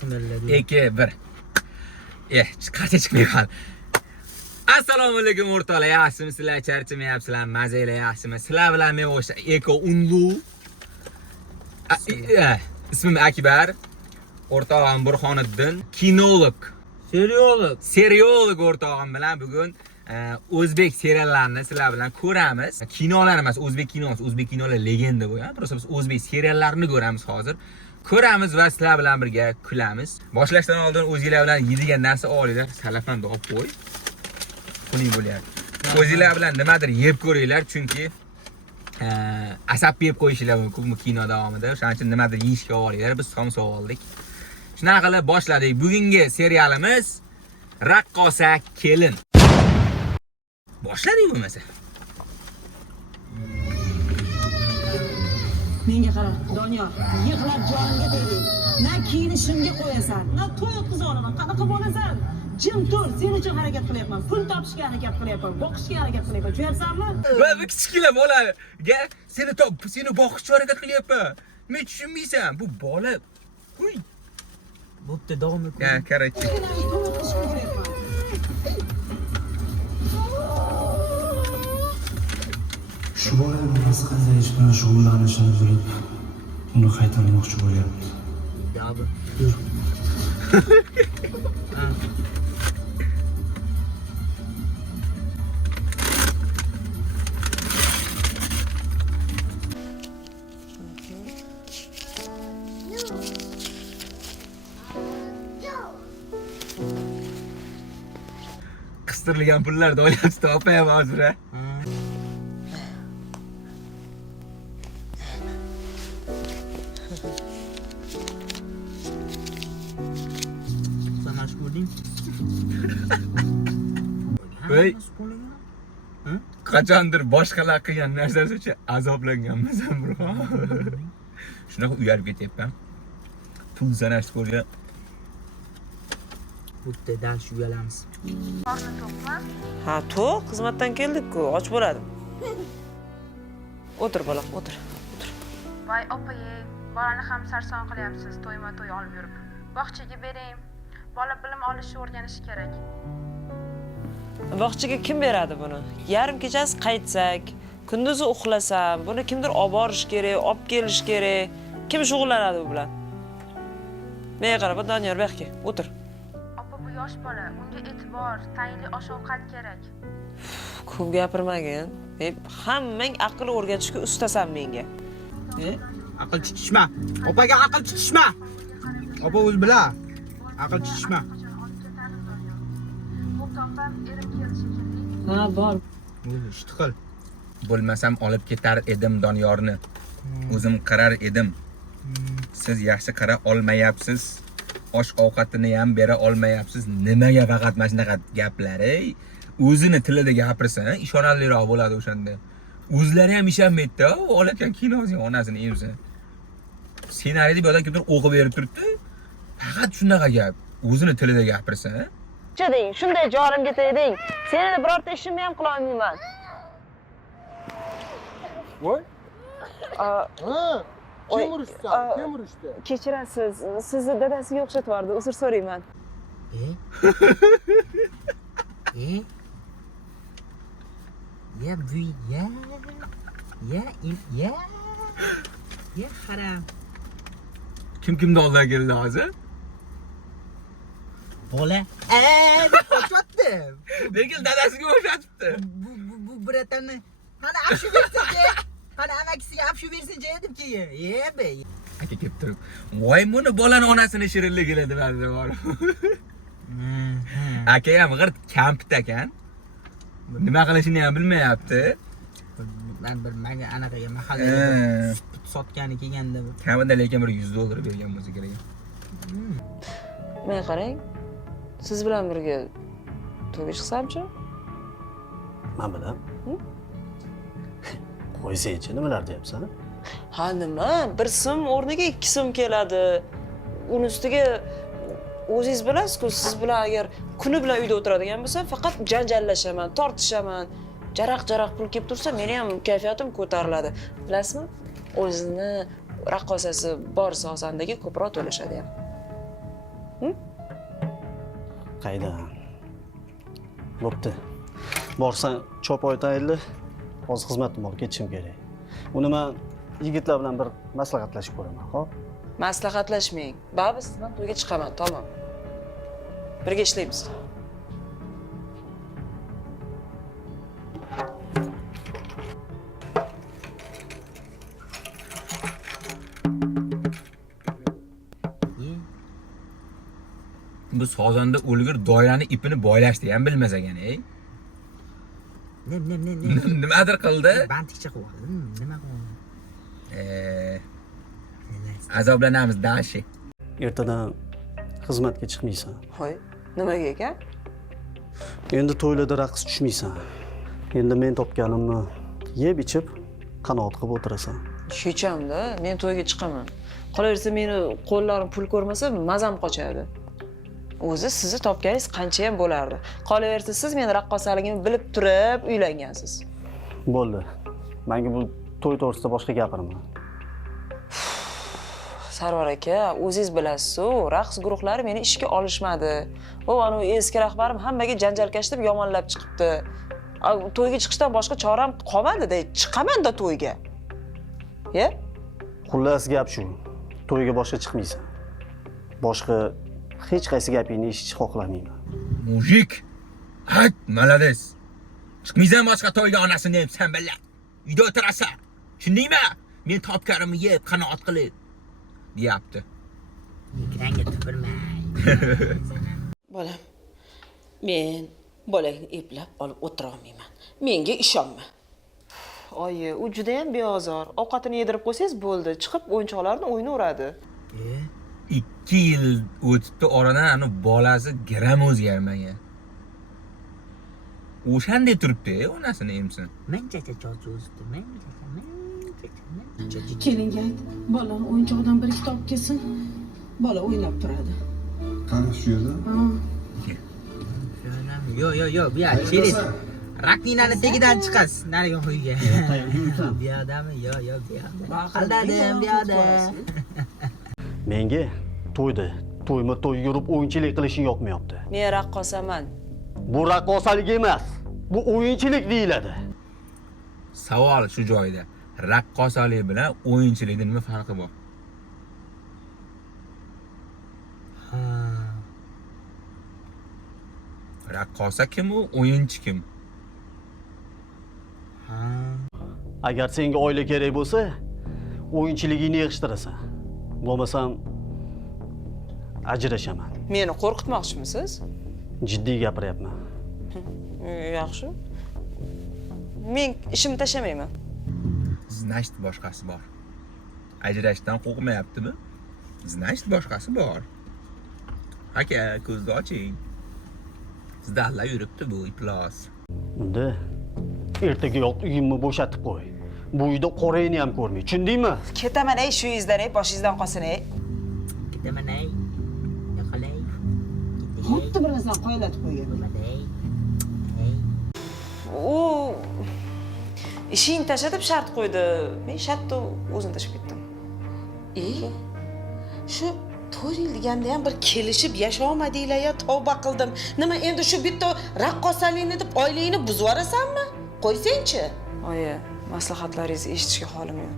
2 1. Qancha chiqmayman. Assalomu alaykum o'rtoqlar, yaxshimisiz? Sizlar charchamayapsizlar, mazanglar yaxshimi? Sizlar bilan men o'sha Eko Unlu. Ismim Akbar. O'rtog'im Burxoniddin, kinolog, seriolog o'rtog'im bilan bugun o'zbek seriallarini sizlar bilan ko'ramiz. Kinolar emas, o'zbek kinosi, o'zbek kinolar legenda bo'lgan. Просто biz o'zbek seriallarini ko'ramiz hozir. Ko'ramiz va sizlar bilan birga kulamiz. Boshlashdan oldin o'zingizlar bilan yeydigan narsa olinglar, salafanda olib qo'y. Xuning bo'lyapti. O'zingizlar bilan nimadir yeb ko'ringlar, chunki asab yeb qo'yishinglar mumkin bu kino davomida. O'shaning uchun nimadir yeyishga olinglar. Biz somsa oldik. Shunaqa qilib boshladik. Bugungi serialimiz Raqqosa kelin. Boshladik bo'lmasa. Menga qara, Doniyor, yig'lab jonimga tegding. Na kiyinishimga qo'yasan, na to'y o'tkaza olaman. Qanaqa bo'lasan? Jim tur, sen uchun harakat qilyapman. Pul topishga harakat qilyapman, boqishga harakat qilyapman. Tushunayapsanmi? Va bu kichkina bolaga seni boqishga harakat qilyapman. Men tushunmaysan, bu bola. Uy. Bo'pti, davom et. Ya, karachi. Shu bola nimasi qanday ish bilan shug'ullanishini bilib, uni qaytarmoqchi bo'lyapti. Dabi. Yur. Qistirilgan pullar doyasi topayapman hozir. Sen aç gördün? Voy. Qachondir boshqalar qilgan narsasi uchun azoblanganmisan, bro. Shunaqa uyalib ketyapman. Pul sanashni ko'rgan. Bo'pti, dal shu uyalamiz. Ha, to'q, xizmatdan keldik-ku, och bo'ladim. O'tir bolam, o'tir. Voy opa-ye, bolani ham sarson qilyapsiz, to'yma-to'y olib yurib. Bog'chaga bering. Bola bilim olishni o'rganishi kerak. Bog'chaga kim beradi buni? Yarim kechasi qaytsak, kunduzi uxlasam, buni kimdir olib borish kerak, olib kelish kerak. Kim shug'ullanadi bu bilan? Menga qara, bu Doniyor yoqqa, o'tir. Opa, bu yosh bola, unga e'tibor, tayinli osh-ovqat kerak. Ko'p gapirmagin. Hammang aql o'rgatishga ustasan menga. Aql chiqishma. Opaga aql chiqishma. Opa o'z bila. Aql chiqishma. O'rtoqam erim keldi shekilli. Ha, bor. Ishtiqil. Bo'lmasam olib ketar edim Doniyorni. O'zim qarar edim. Siz yaxshi qara olmayapsiz. Osh-ovqatini ham bera olmayapsiz. Nimaga faqat mana shunaqa gaplar, ey? O'zini tilida gapirsa, ishonarliroq bo'ladi o'shanda. O'zlari ham ishonmaydi-da, olayotgan kinosining onasini emsa. Ssenariyda bu odam kimdir o'qib berib turibdi. Faqat shunaqa gap. O'zini tilida gapirsa, Chiding, shunday jorimga tegding. Seni birorta ishimni ham qila olmayman. Voy. Oy, Kim urishdi? Kim urishdi? Kechirasiz, sizni dadasiga o'xshatib yubordi. Uzr so'rayman. Ya bu ya haram. kim oldiga keldi hozir? Bola. Qo'yatdim. Lekin dadasiga o'xshatibdi. Bu biratani qani afshu bersinchi. Qani amakisiga afshu bersinchi dedim keyin. Be. Aka kelib turib, "Voy, buni bolani onasini shirinligini deb bor." Aka ham g'irt kampit ekan. Nima qilishini ham bilmayapti. Men bir menga anaqaga mahallada sotgani kelganda bu. Kamida lekin bir $100 bergan bo'lsa kerak. Men qarang. Siz bilan birga to'yga chiqsamchi? Men bilan? Qo'ysang-chi, nimalar deyapsan? Ha, nima? Bir so'm o'rniga 2 so'm keladi. Uni ustiga o'zingiz bilasiz-ku, siz bilan agar kuni bilan uyda o'tiradigan bo'lsam, faqat janjallashaman, tortishaman. Jaraq-jaraq pul kelib tursa, meni ham kayfiyatim ko'tariladi. Bilasizmi? O'zini raqqosasi bor sozandagi ko'proq to'lashadi ham. Qayda? Bo'pti. Borsan chop oytayli. Hozir xizmatim bor, ketishim kerak. Uni men yigitlar bilan bir maslahatlashib ko'raman, xo'p? Maslahatlashmang. Baribir sizdan to'yga chiqaman, tamom. Birga ishlaymiz. Bu sozanda o'lgur doirani ipini boylashdi ham bilmas ekan, ey. Nimadir qildi? Bantikcha qilib oldim. Nima qildim? Azoblanamiz dashi. Ertadan xizmatga chiqmaysan. Hoy, nimaga ekan? Endi to'ylarda raqs tushmaysan. Endi men topganimni yeb ichib qanoat qilib o'tirasan. Hecham-da, men to'yga chiqaman. Qolaversa meni qo'llarim pul ko'rmasa, mazam qochadi. O'zi sizni topganingiz qancha ham bo'lardi. Qolaversa siz meni raqqosaligimni bilib turib uylangansiz. Bo'ldi. Menga bu to'y to'g'risida boshqa gapirma. Sarvar aka, o'zingiz bilasiz-ku, raqs guruhlari meni ishga olishmadi. Ana eski rahbarim hammaga janjalkashlab yomonlab chiqibdi. To'yga chiqishdan boshqa choram qolmadi-da, chiqaman-da to'yga. Ye? Xullas gap shu. To'yga boshqa chiqmaysan. Boshqa hech qaysi gapingni eshitishni xohlamayman. Mujik. Hayt, malades. Chiqmaysan boshqa to'yga onasini deb sen billa. Uyda o'tirasan. Shundaymi? Men topganimni yeb qanoat qilib deyapti. Ekranga tupurmay. Bolam, men bolangni eplab olib o'tira olmayman. Menga ishonma. Oyi, u juda ham beozor. Ovqatini yedirib qo'ysangiz bo'ldi, chiqib o'yinchoqlarni o'ynaveradi. 2 yil o'tibdi oradan ani bolasi gram o'zgarmagan. O'shanday turibdi, onasini emsin. Menchacha cho'z o'zdi. Kelinga ayt, bolam o'yinchoqdan bir ikki topib kelsin. Bola o'ynab turadi. Qani shu yerda? Yo, bu yoqda cheris. Rakninani tegidan chiqasiz. Nariga qo'yga. Bu yoqdami? Yo, bu yoqda. Qaldadim bu yoqda. Menga to'yma-to'y yurib o'yinchilik qilishing yoqmayapti. Men raqqosaman. Bu raqqosalik emas. Bu o'yinchilik deyiladi. Savol shu joyda. Raqqosalik bilan o'yinchilikning nima farqi bor? Raqqosa kim u, o'yinchi kim? Agar senga oila kerak bo'lsa, o'yinchiligingni yig'ishtirasan. Bo'lmasam ajrashaman. Meni qo'rqitmoqchimisiz? Jiddiy gapiryapman. Yaxshi. Men ishimni tashlamayman. Значит, boshqasi bor. Ajrashdan qo'rqmayaptimi? Значит, boshqasi bor. Aka, ko'zni oching. Sizda alla yuribdi bu iplos. Unda ertaga yo'q uyimni bo'shatib qo'y. Bu uyda qorayni ham ko'rmay, tushundingmi? Ketaman ey shu yuzdan, ey boshingizdan qolsin ey. Ketaman ay. Yo'qolay. Xuddi bir narsani qo'ylatib qo'ygan. U ishingni tashlatib shart qo'ydi. Men shartni o'zim tashlab ketdim. Shu 4 yil deganda ham bir kelishib yashaolmadinglar ya, tavba qildim. Nima endi shu bitta raqqosalikni deb oilangni buzib yuborasanmi? Qo'ysang-chi. Oyi, maslahatlaringizni eshitishga holim yo'q.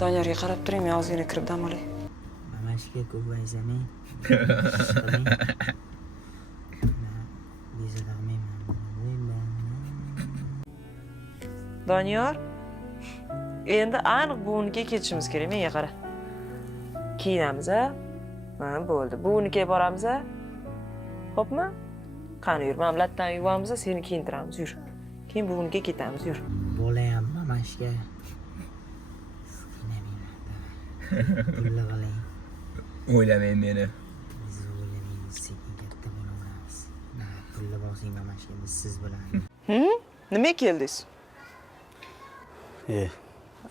Doniyorga qarab turing, men ozgina kirib dam olay. Mamashga ko'p aytsanay. Doniyor, endi aniq buviniga ketishimiz kerak. Menga qara. Kiyinamiz a? Bo'ldi. Buviniga boramiz a? Xo'pmi? Qani yur, men latdan yuvamiz, seni kiyintiramiz, yur. Keyin buviniga ketamiz, yur. Bola ham mamashga. Pulla qoling. O'ylamang meni. Biz o'ylamaymiz, sekin katta bo'laveramiz. Pulla bo'lsang mamashga biz siz bilan. Nima keldingiz?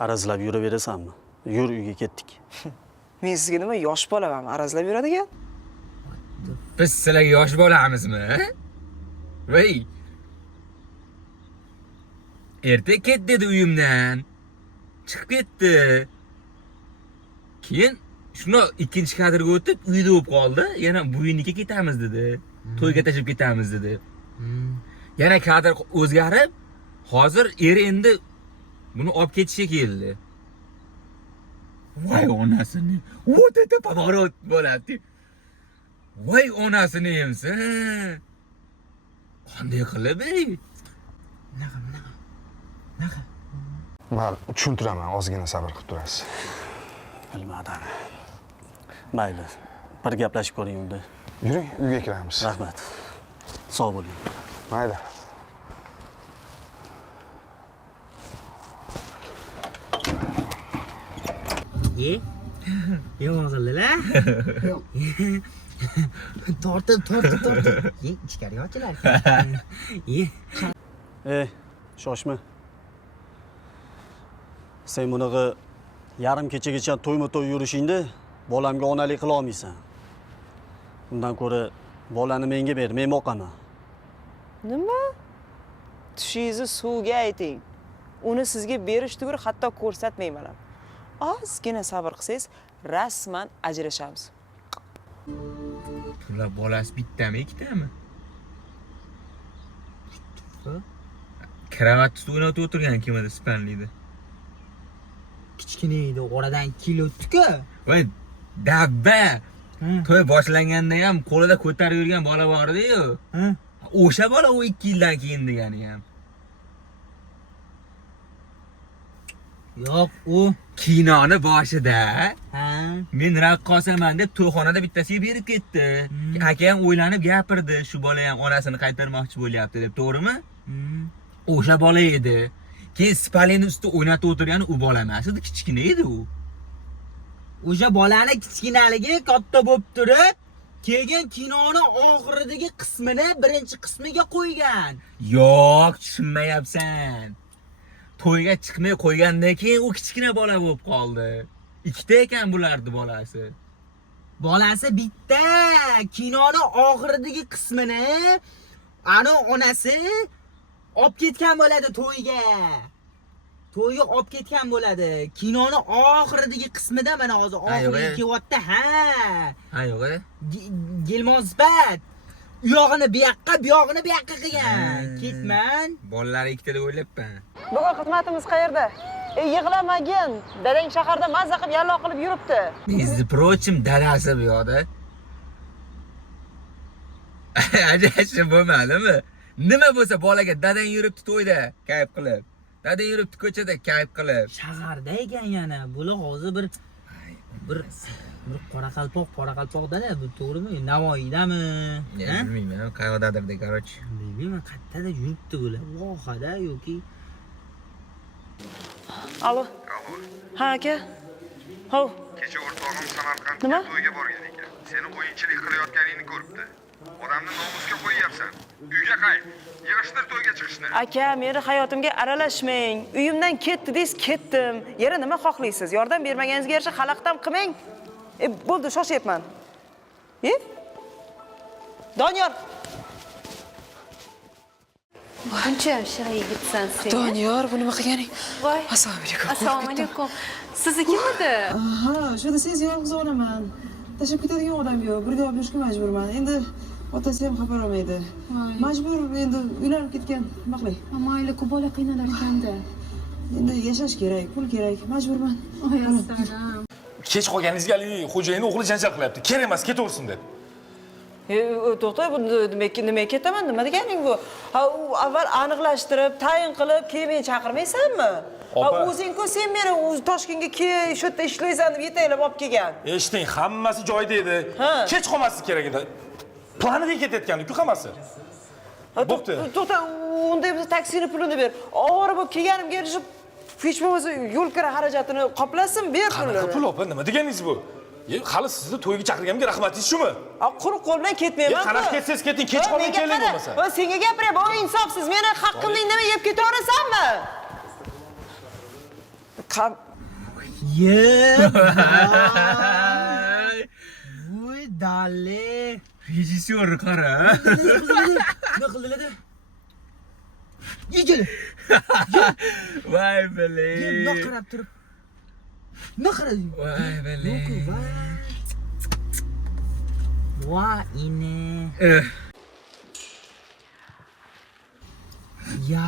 Arazlab yuraverasanmi? Yur uyga ketdik. Men sizga nima yosh bolaman, arazlab yuradigan? Biz sizlarga yosh bolamizmi? Voy. Erta ket dedi uyimdan. Chiqib ketdi. Keyin Shuni ikkinchi kadrga o'tib, uyda bo'lib qoldi. Yana buvinikiga ketamiz dedi. To'yga tashlab ketamiz dedi. Yana kadr o'zgarib, hozir er endi buni olib ketishga keldi. Voy onasini. Вот это поворот bo'ladi. Voy onasini emsa. Qanday qilib ey? Naqa. Mayli, tushuntiraman, ozgina sabr qilib turasiz. Bilmadim. Mayli. Bir gaplashib ko'ring unda. Yuring, uyga kiramiz. Rahmat. Sog' bo'ling. Mayli. Yomon qildilar. Tortib. Ichkariga ochilar. Shoshma. Sen bunaqa yarim kechagacha to'yma-to'y yurishingda bolamga onalik qila olmaysan. Undan ko'ra bolani menga ber, men boqaman. Nima? Tushingizni suvga ayting. Uni sizga berish tugur hatto ko'rsatmayman ham. Ozgina sabr qilsangiz, rasman ajrashamiz. Ular bolasi bittami, ikkitami? Kravat ustida o'ynab o'tirgan kim edi spanlida? Kichkina edi, oradan kilo o'tdi-ku. Voy, dabba. To'y boshlanganda ham qo'lida ko'tarib yurgan bola bor edi-yu. O'sha bola u 2 yildan keyin degani ham. Yo'q, u Kinoni boshida ha, men raqqosaman deb to'yxonada bittasiga berib ketdi. Aka ham o'ylanib gapirdi, shu bola ham onasini qaytarmoqchi bo'lyapti deb, to'g'rimi? O'sha bola edi. Keyin spaleni ustida o'ynatib o'tirgani u bola emas edi, kichkina edi u. o'sha bolani kichkinaligi katta bo'lib turib, keyin kinoni oxiridagi qismini birinchi qismiga qo'ygan. Yo'q, tushunmayapsan. To'yga chiqmay qo'ygandan keyin u kichkina bola bo'lib qoldi. Ikkita ekan bulardi bolasi. Bolasi bitta, kinoni oxiridagi qismini ana onasi olib ketgan bo'ladi to'yga. To'yga olib ketgan bo'ladi. Kinoni oxiridagi qismida mana hozir oxiriga kelyapti, ha. Ha, yo'q. Gelmonsbat. U yog'ini bu yoqqa, bu yog'ini bu yoqqa qilgan. Ketman. Bolalar ikkita deb o'ylabman. Bugun xizmatimiz qayerda? Yig'lamagin. Dadang shaharda mazza qilib yallo qilib yuribdi. Между прочим, dadasi bu yoqda. Ajashib bo'lmadimi? Nima bo'lsa bolaga dadang yuribdi to'yda, kayf qilib. Dadang yuribdi ko'chada kayf qilib. Shaharda ekan yana. Bular hozir bir qoraqalpoq-da, bu to'g'rimi? Navoiydami? Bilmayman, qayerdadir de, короче. Bilmayman, qayerda yuribdi bular. Vohada yoki Alo. Ha, aka. Hov. Kecha o'rtog'im Samarqandga Nima? to'yga borgan ekan. Seni o'yinchilik qilayotganingni ko'ribdi. Odamni nomusga qo'yyapsan. Uyga qayt. Yig'ishtir to'yga chiqishni. Aka, meni hayotimga aralashmang. Uyimdan ketdi deysiz, ketdim. Yana nima xohlaysiz? Yordam bermaganingizga yarasha xalaqtam qilmang. Bo'ldi, shoshyapman. Doniyor. Buncha shirin yigitsan sen. Doniyor, bu nima qilganing? Voy. Assalomu alaykum. Assalomu alaykum. Sizni kim edi? Ha, shunda siz yolg'iz olaman. Tashab ketadigan odam yo'q. Birga olib yurishga majburman. Endi otasi ham xabar olmaydi. Majbur endi uylanib ketgan. Maqlay. Mayli-ku, bola qiynalar ekanda. Endi yashash kerak, pul kerak, majburman. Voy assalom. Kech qolganingizga xo'jayini o'g'li janjal qilyapti. Kerak emas, ketaversin deb. To'xta, bu nima ketaman? Nima deganing bu? Ha, u avval aniqlashtirib, tayin qilib, keyin meni chaqirmaysanmi? Ha, o'zing-ku sen meni Toshkentga kel, shu yerda ishlaysan deb yetaklab olib kelgan. Eshiting, hammasi joyida edi. Kech qolmaslik kerak edi. Planiga ketayotgan-ku hammasi. Bo'pti. To'xta, unda biz taksini pulini ber. Ovora bo'lib kelganimga erishib, hech bo'lmasa yo'l kira xarajatini qoplasin, ber pulini. Qanaqa pul opa, nima deganingiz bu? Hali sizni to'yga chaqirganimga rahmatingiz shumi? Quruq qo'l bilan ketmayman. Qanaqa ketsangiz keting, kech qolmay keling bo'lmasa. Va senga gapiryapman, o insofsiz, meni haqqimni indamay yeb ketaverasanmi? Voy dale. Rejissyor qara. Nima qildilar? Yigil. Voy bilay. Nima qarab turib? nima qiladi? Voy bale. Voy ini. Ya.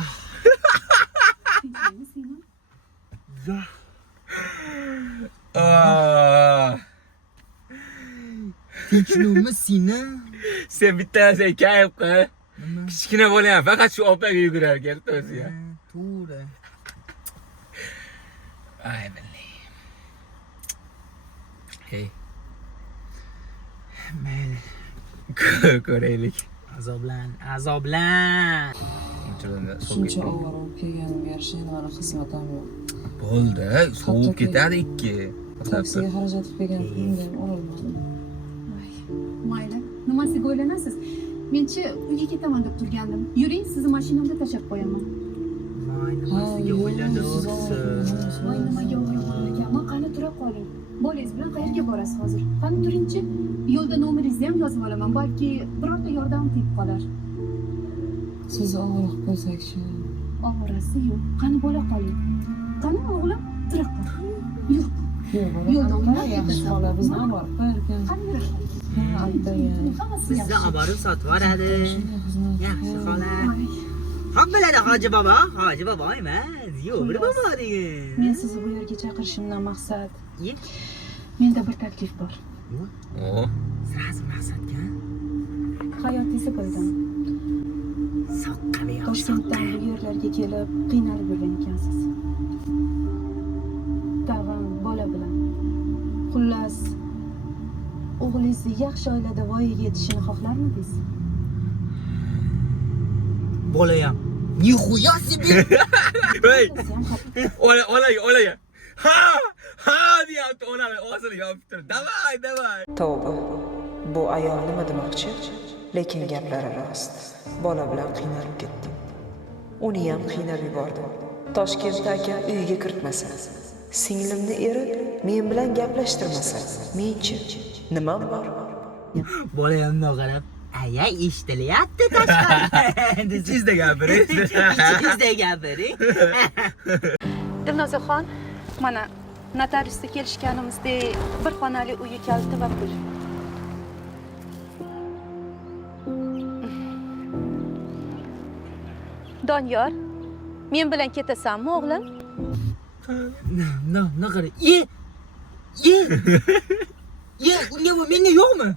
Ya. Tinchlikmi seni? Sen bitta narsa kayf qil. Kichkina bola ham faqat shu opaga yugurar ekan o'ziga. To'g'ri. Ay bale. Hey. Mayli. Ko'raylik. Azoblan. Shuncha ovora bo'lib kelganimga yarasha yana mani xizmatim yo'q. Bo'ldi, sovib ketadi ikki. Taksiga xarajat qilgan pulimni ham ololmadim. Mayli. Nimasiga o'ylanasiz? Men-chi uyga ketaman deb turgandim. Yuring, sizni mashinamda tashlab qo'yaman. Voy, nimasiga o'ylanasiz? Voy, nimaga o'ylayapman? Qani tura qoling. Bolangiz bilan qayerga borasiz hozir? Qani turingchi. Yo'lda nomeringizni ham yozib olaman. Balki birorta yordam tegib qolar. Siz og'riq qo'ysakchi. Og'risi yo'q. Qani bo'la qoling. Qani o'g'lim, tura qol. Yo'q. Yo'lda o'ynab yaxshi bola bizni ham borib qo'yarkan. Qani yurish. Bizni olib borib sotib yuboradi. Yaxshi xola. Hammalari Hoji bobo emas. Yo'q, bir bobo degan. Men sizni bu yerga chaqirishimdan maqsad. Ye? Menda bir taklif bor. O, Sraz maqsadga. Hayotingizni bildim. Soqqali yo'q. Toshkentdan bu yerlarga kelib qiynalib yurgan ekansiz. Tag'in bola bilan. Xullas, o'g'lingizni yaxshi oilada voyaga yetishini xohlarmidingiz? Bolayam. Nihuya себе. hey. Olay. Ha deyapti, onani og'zini yopib tur. Davay. Tavba. Bu ayol nima demoqchi? Lekin gaplari rost. Bola bilan qiynalib ketdim. Uni ham qiynab yubordim. Toshkentda akam uyiga kiritmasa, singlimni eri men bilan gaplashtirmasa, menchi nimam bor? Bolayamga qarab, ayay eshitilyapti tashqari. Sizda gapiring. Sizda gapiring. Dilnozaxon, mana notariusda kelishganimizdek bir xonali uyi kaliti va pul. Doniyor, men bilan ketasanmi, o'g'lim? Na qara. Ye, unga bu menga yo'qmi?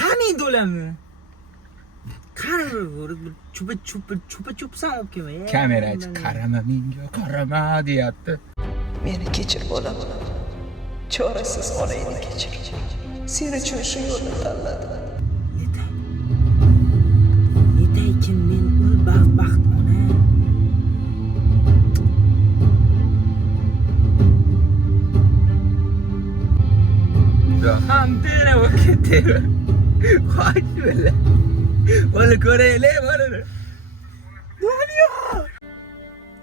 Qani do'lami? Qara bir chupa-chupsan olib kelma. Kamerachi qarama menga, qarama deyapti. Meni kechir bolam. Chorasiz onangni kechir. Sen uchun shu yo'lni tanladim. Netaykin men ul baxt ona. Hamdira vakti. Hoş böyle. Valla Kore'yle var öyle. Ne oluyor?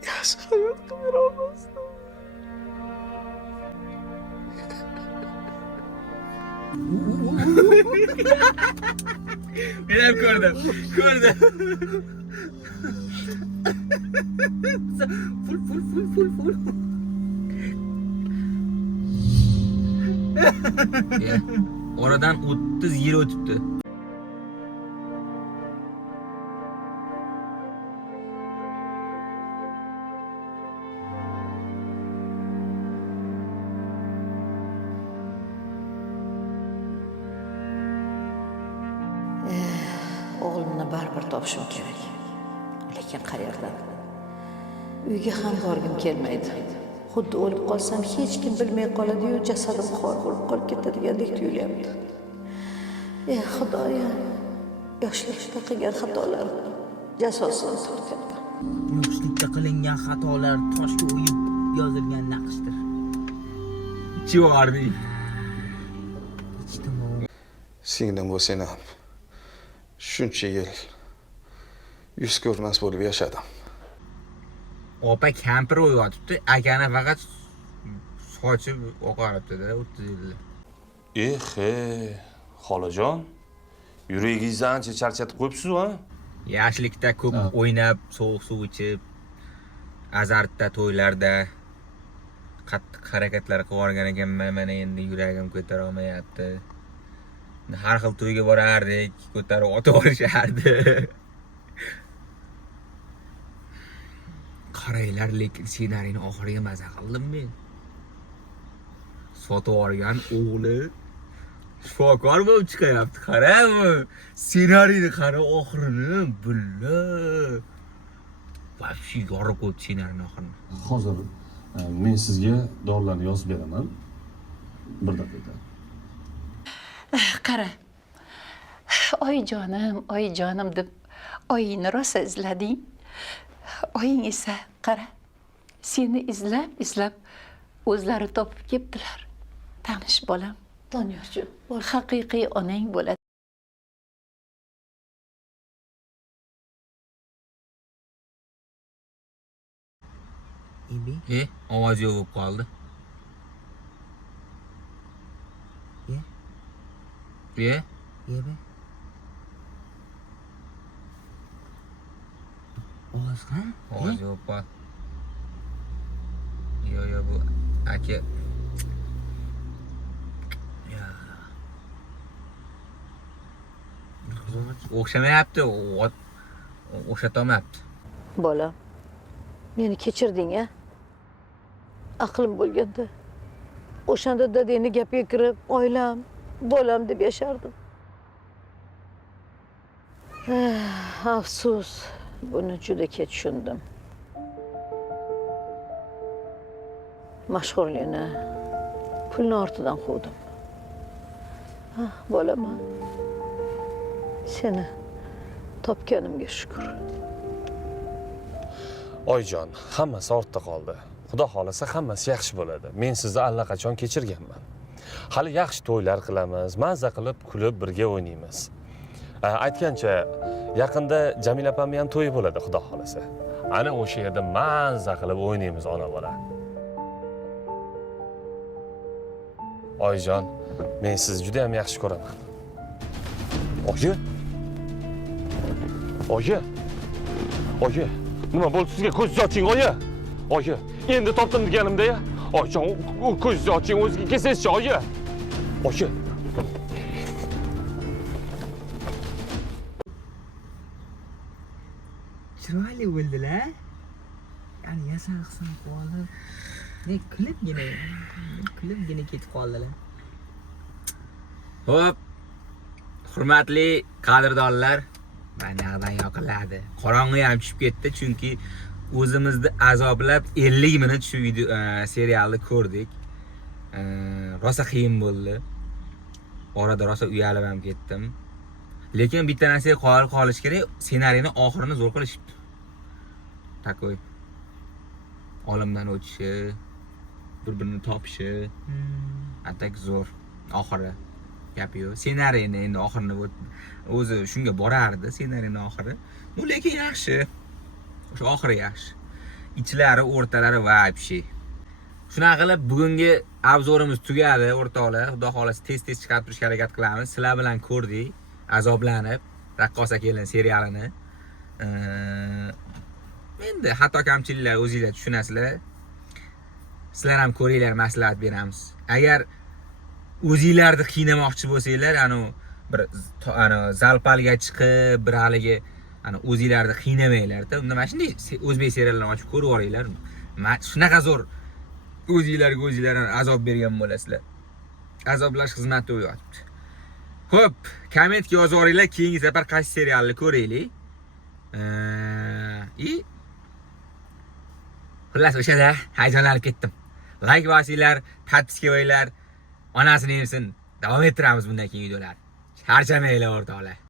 Yaxshi hayot qilib olmasdim. Ben hep gördüm. Full. Oradan 30 yıl ötüptü. O'g'limni baribir topishim kerak. Lekin qayerdan? Uyga ham borgim kelmaydi. Xuddi o'lib qolsam hech kim bilmay qoladi-yu, jasadim xor bo'lib qolib ketadigandek tuyulyapti. Xudoyim, yoshlikda qilgan xatolar jazosini tortyapman. Yoshlikda qilingan xatolar toshga o'yib yozilgan naqshdir. Chivardi. Singlim bo'lsang ham shuncha yil yuz ko'rmas bo'lib yashadim. Opa kampir o'yotibdi, akani faqat sochib oqaribdi-da 30 yilda. Xolajon, yuragingizni ancha charchatib qo'yibsiz-ku, Yoshlikda ko'p o'ynab, sovuq suv ichib, azartda, to'ylarda qattiq harakatlar qilib yuborgan ekanman, mana endi yuragim ko'tara olmayapti. Har xil to'yga borardik, ko'tarib otib olishardi. Qaranglar, lekin ssenariyni oxiriga maza qildim men. Sotib olgan o'g'li shifokor bo'lib chiqyapti. Qarang, ssenariyni qara oxirini, bulla. Vobshe yorib qo'yibdi ssenariyni oxirini. Hozir men sizga dorilarni yozib beraman. Bir daqiqa. Qara. Oyijonim deb oyingni rosa izlading. Oying esa qara. Seni izlab o'zlari topib kelibdilar. Tanish bolam. Doniyorjon, Haqiqiy onang bo'ladi. Ovoz yo'q bo'lib qoldi. Ovoz qani? Ovoz yo'q qoldi. Yo, bu aka. O'xshamayapti, o'xshatolmayapti. Bolam, meni kechirding-a? Aqlim bo'lganda o'shanda dadangni gapiga kirib, oilam, bolam deb yashardim. Afsus, buni juda kech tushundim. Mashhurlikni pulni ortidan quvdim. Bolam, seni topganimga shukr. Oyjon, hammasi ortda qoldi. Xudo xolasa hammasi yaxshi bo'ladi. Men sizni allaqachon kechirganman. Hali yaxshi to'ylar qilamiz, mazza qilib, kulib birga o'ynaymiz. Aytgancha, yaqinda Jamila opamning ham to'yi bo'ladi, xudo xolasa. Ana o'sha yerda mazza qilib o'ynaymiz ona bola. Oyjon, men sizni juda ham yaxshi ko'raman. Oyi, nima bo'ldi sizga? Ko'zingizni oching, oyi. Oyi, endi topdim deganimda-ya. Oyjon, ko'zingizni oching, o'ziga kelsangiz-chi, oyi. Oyi. Chiroyli bo'ldilar. Ya'ni yasaqsin qolib, ne kulibgina ketib qoldilar. Xo'p, hurmatli qadrdonlar, manadan yoqiladi. Qorong'i ham tushib ketdi, chunki o'zimizni azoblab 50 minut shu video serialni ko'rdik. Rosa qiyin bo'ldi. Orada rosa uyalib ham ketdim. Lekin bitta narsaga qoyil qolish kerak, ssenariyni oxirini zo'r qilishibdi. Takoy. Olamdan o'tishi, bir-birini topishi, atak zo'r. Oxiri gap yo'q. Ssenariyni endi oxirini o'zi shunga borardi, ssenariyni oxiri. Lekin yaxshi. O'sha oxiri yaxshi. Ichlari, o'rtalari vobshe. Shunaqa qilib bugungi obzorimiz tugadi, o'rtoqlar. Xudo xolasa tez-tez chiqarib turishga harakat qilamiz. Sizlar bilan ko'rdik, azoblanib, Raqqosa kelin serialini. Endi xato kamchiliklar o'zingizlar tushunasizlar. Sizlar ham ko'ringlar, maslahat beramiz. Agar o'zingizlarni qiynamoqchi bo'lsanglar, bir zalpalga chiqib, bir haligi o'zingizlarni qiynamanglar-da. Unda mana shunday o'zbek seriallarini ochib ko'rib olinglar. Shunaqa zo'r o'zingizlarga azob bergan bo'lasizlar. Azoblash xizmati o'yotibdi. Xo'p, kommentga yozib yuboringlar, keyingi safar qaysi serialni ko'raylik. Xullas o'shada hayajonlanib ketdim. Like bosinglar, подписка qo'yinglar. Onasini emsin. Davom ettiramiz bundan keyin videolar. Charchamanglar o'rtoqlar.